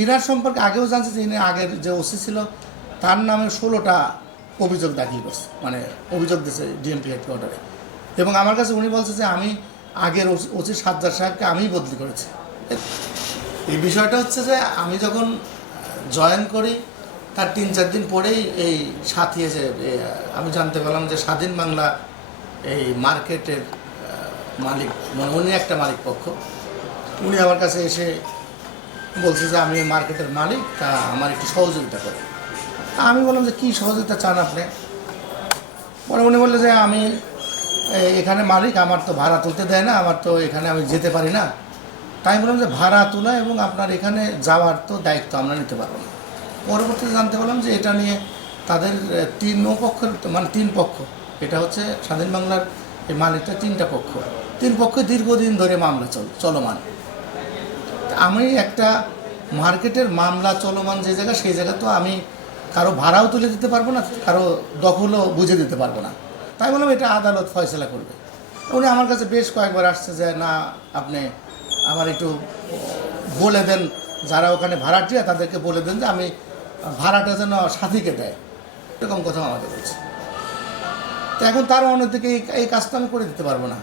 Inner সম্পর্কে আগেও জানছি যে ইনি আগের যে ওসি ছিল তার নামে 16টা অভিযোগ দাখিল করছে, মানে অভিযোগ দিয়েছে ডিএমপি হেডকোয়ার্টারে। এবং আমার কাছে উনি বলছে যে আমি আগের ওসি সাজ্জাদ সাহেবকে আমিই বদলি করেছি। এই বিষয়টা হচ্ছে যে আমি যখন জয়েন করি তার 3-4 দিন পরেই এই সাথী এসে আমি জানতে পারলাম যে স্বাধীন বাংলা এই মার্কেটের মালিক, মানে উনি একটা মালিক পক্ষ, উনি আমার কাছে এসে বলছে যে আমি মার্কেটের মালিক, তা আমার একটু সহযোগিতা করে। তা আমি বললাম যে কী সহযোগিতা চান আপনি? পরে উনি বললে যে আমি এখানে মালিক, আমার তো ভাড়া তুলতে দেয় না, আমার তো এখানে আমি যেতে পারি না। তাই বললাম যে ভাড়া তোলা এবং আপনার এখানে যাওয়ার তো দায়িত্ব আমরা নিতে পারবো না। পরবর্তীতে জানতে পারলাম যে এটা নিয়ে তাদের 3 পক্ষের, মানে 3 পক্ষ, এটা হচ্ছে স্বাধীন বাংলার এই মালিকটা 3টা পক্ষ, 3 পক্ষে দীর্ঘদিন ধরে মামলা চলমান। আমি একটা মার্কেটের মামলা চলমান যে জায়গা, সেই জায়গা তো আমি কারো ভাড়াও তুলে দিতে পারবো না, কারো দখলও বুঝে দিতে পারবো না। তাই বললাম এটা আদালত ফয়সলা করবে। উনি আমার কাছে বেশ কয়েকবার আসছে যে না আপনি আমার একটু বলে দেন, যারা ওখানে ভাড়াটিয়া তাদেরকে বলে দেন যে আমি ভাড়াটা যেন সাথীকে দেয়, এরকম কথা আমাকে বলছে। তো এখন তার অন্যদিকে এই কাজটা আমি করে দিতে পারবো না।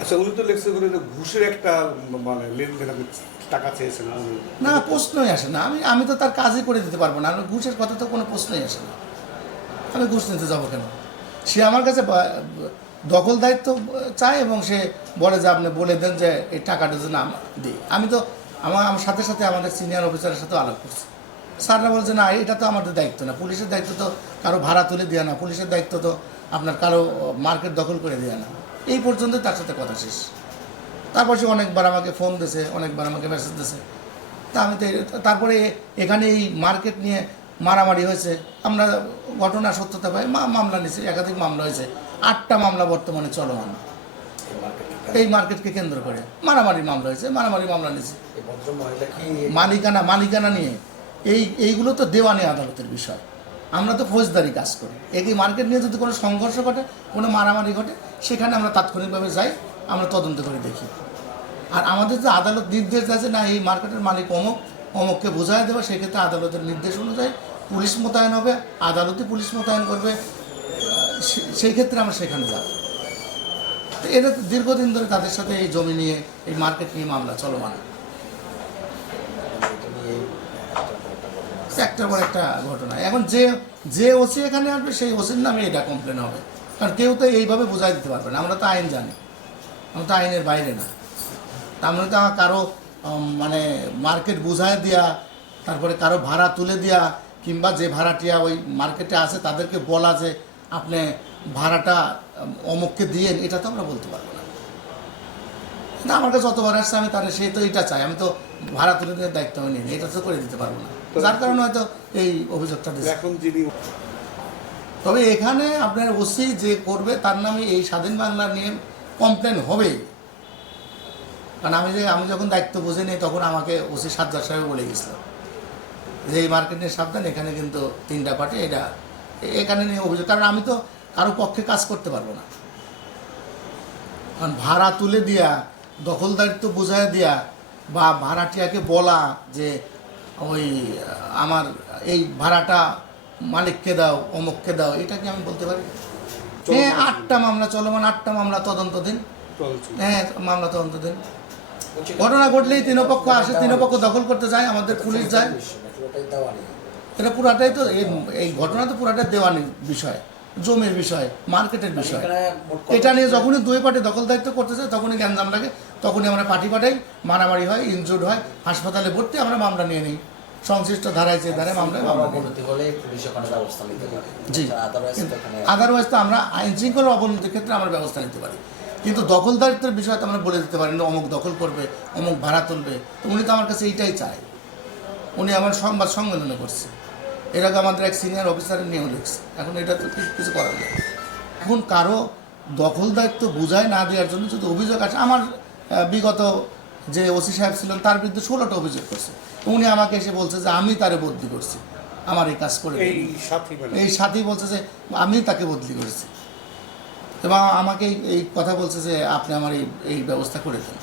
আচ্ছা, উনি তো লেখছে করে যে ঘুষের একটা মানে লেনদেন আপনি টাকা চেয়েছেন। না, প্রশ্নই আসে না। আমি তো তার কাজই করে দিতে পারবো না। ঘুষের কথা তো কোনো প্রশ্নই আসে না। আমি ঘুষ নিতে যাবো কেন? সে আমার কাছে দখল দায়িত্ব চায় এবং সে বলে যে আপনি বলে দেন যে এই টাকাটা যেন দিই। আমি তো আমার সাথে সাথে আমাদের সিনিয়র অফিসারের সাথেও আলাপ করছি। স্যাররা বলছে না এটা তো আমাদের দায়িত্ব না, পুলিশের দায়িত্ব তো কারো ভাড়া তুলে দেওয়া না, পুলিশের দায়িত্ব তো আপনার কারো মার্কেট দখল করে দেওয়া না। এই পর্যন্ত তার সাথে কথা শেষ। তারপর সে অনেকবার আমাকে ফোন দিয়েছে, অনেকবার আমাকে মেসেজ দিয়েছে। তা আমি তো তারপরে এখানে এই মার্কেট নিয়ে মারামারি হয়েছে, আমরা ঘটনা সত্যতা পাই, মামলা নিয়েছি, একাধিক মামলা হয়েছে, 8টা মামলা বর্তমানে চলমান। এই মার্কেটকে কেন্দ্র করে মারামারি মামলা হয়েছে, মারামারি মামলা নিয়েছি মালিকানা নিয়ে। এইগুলো তো দেওয়ানি আদালতের বিষয়, আমরা তো ফৌজদারি কাজ করি। এই মার্কেট নিয়ে যদি কোনো সংঘর্ষ ঘটে, কোনো মারামারি ঘটে, সেখানে আমরা তাৎক্ষণিকভাবে যাই, আমরা তদন্ত করে দেখি। আর আমাদের যে আদালত নির্দেশ আছে না এই মার্কেটের মালিক অমুককে বোঝায় দেবে, সেক্ষেত্রে আদালতের নির্দেশ অনুযায়ী পুলিশ মোতায়েন হবে, আদালতে পুলিশ মোতায়েন করবে, সেই ক্ষেত্রে আমরা সেখানে যাব। তো এটা দীর্ঘদিন ধরে তাদের সাথে এই জমি নিয়ে, এই মার্কেট নিয়ে মামলা চলমান, একটার পর একটা ঘটনা। এখন যে ওসি এখানে আসবে সেই ওসির নামে এটা কমপ্লেন হবে, কারণ কেউ তো এইভাবে বোঝাই দিতে পারবে না। আমরা তো আইন জানি, আমরা তো আইনের বাইরে না। তা আমরা তো কারো মানে মার্কেট বুঝায় দেওয়া, তারপরে কারো ভাড়া তুলে দেওয়া, কিংবা যে ভাড়াটিয়া ওই মার্কেটে আছে তাদেরকে বলা যে আপনি ভাড়াটা অমুককে দিয়েন, এটা তো আমরা বলতে পারবো না। না, আমার কাছে যতবার আসছে আমি তারা সে তো এটা চাই, আমি তো ভাড়া তুলে দেওয়ার দায়িত্ব আমি নিই, এটা তো করে দিতে পারবো না, যার কারণে হয়তো এই অভিযোগটা দিচ্ছে। তবে এখানে আপনার ওসি যে করবে তার নামে এই স্বাধীন বাংলা নিয়ে কমপ্লেন হবেই। কারণ আমি যখন দায়িত্ব বুঝে নিই তখন আমাকে ওসি সাজ্জাদ সাহেব বলে গেছিল যে এই মার্কেটের সাবধান, এখানে কিন্তু 3টা পার্টি এটা এখানে নিয়ে অভিযোগ। কারণ আমি তো কারো পক্ষে কাজ করতে পারবো না, কারণ ভাড়া তুলে দেওয়া, দখলদারিত্ব বোঝায় দেওয়া, বা ভাড়াটিয়াকে বলা যে ওই আমার এই ভাড়াটা মালিককে দাও, অমুককে দাও, এটা কি আমি বলতে পারি? হ্যাঁ, 8টা মামলা চলমান, 8টা মামলা তদন্ত দিন। হ্যাঁ, মামলা তদন্ত দিন। ঘটনা ঘটলেই 3 পক্ষ আসে, 3 পক্ষ দখল করতে যায়, আমাদের পুলিশ যায়। এটা পুরাটাই তো এই ঘটনা তো পুরাটাই দেওয়ানির বিষয়, জমির বিষয়, মার্কেটের বিষয়। এটা নিয়ে যখনই 2 পার্টি দখল দায়িত্ব করতে চায় তখনই গ্যাঞ্জাম লাগে, তখনই আমরা পার্টি পাঠাই, মারামারি হয়, ইনজুর্ড হয়, হাসপাতালে ভর্তি, আমরা মামলা নিয়ে নিই, সংশ্লিষ্ট ধারায় যে ধারায় মামলা জি। আদারওয়াইজ তো আমরা আইন শৃঙ্খলা অবনতির ক্ষেত্রে আমরা ব্যবস্থা নিতে পারি, কিন্তু দখলদারিত্বের বিষয় তো আমরা বলে দিতে পারি না অমুক দখল করবে, অমুক ভাড়া তুলবে। তো উনি তো আমার কাছে এইটাই চায়। উনি আমার সংবাদ সম্মেলনে করছে, এর আগে আমাদের এক সিনিয়র অফিসারের নিয়েও লিখছে। এখন এটা তো কিছু করার নেই। এখন কারো দখল দায়িত্ব বুঝায় না দেওয়ার জন্য যদি অভিযোগ আসে, আমার বিগত যে ওসি সাহেব ছিলেন তার বিরুদ্ধে 16টা অভিযোগ করছে। উনি আমাকে এসে বলছে যে আমি তারে বদলি করছি, আমার এই কাজ করে, এই সাথী বলছে যে আমি তাকে বদলি করেছি, এবং আমাকে এই কথা বলছে যে আপনি আমার এই ব্যবস্থা করে দেন।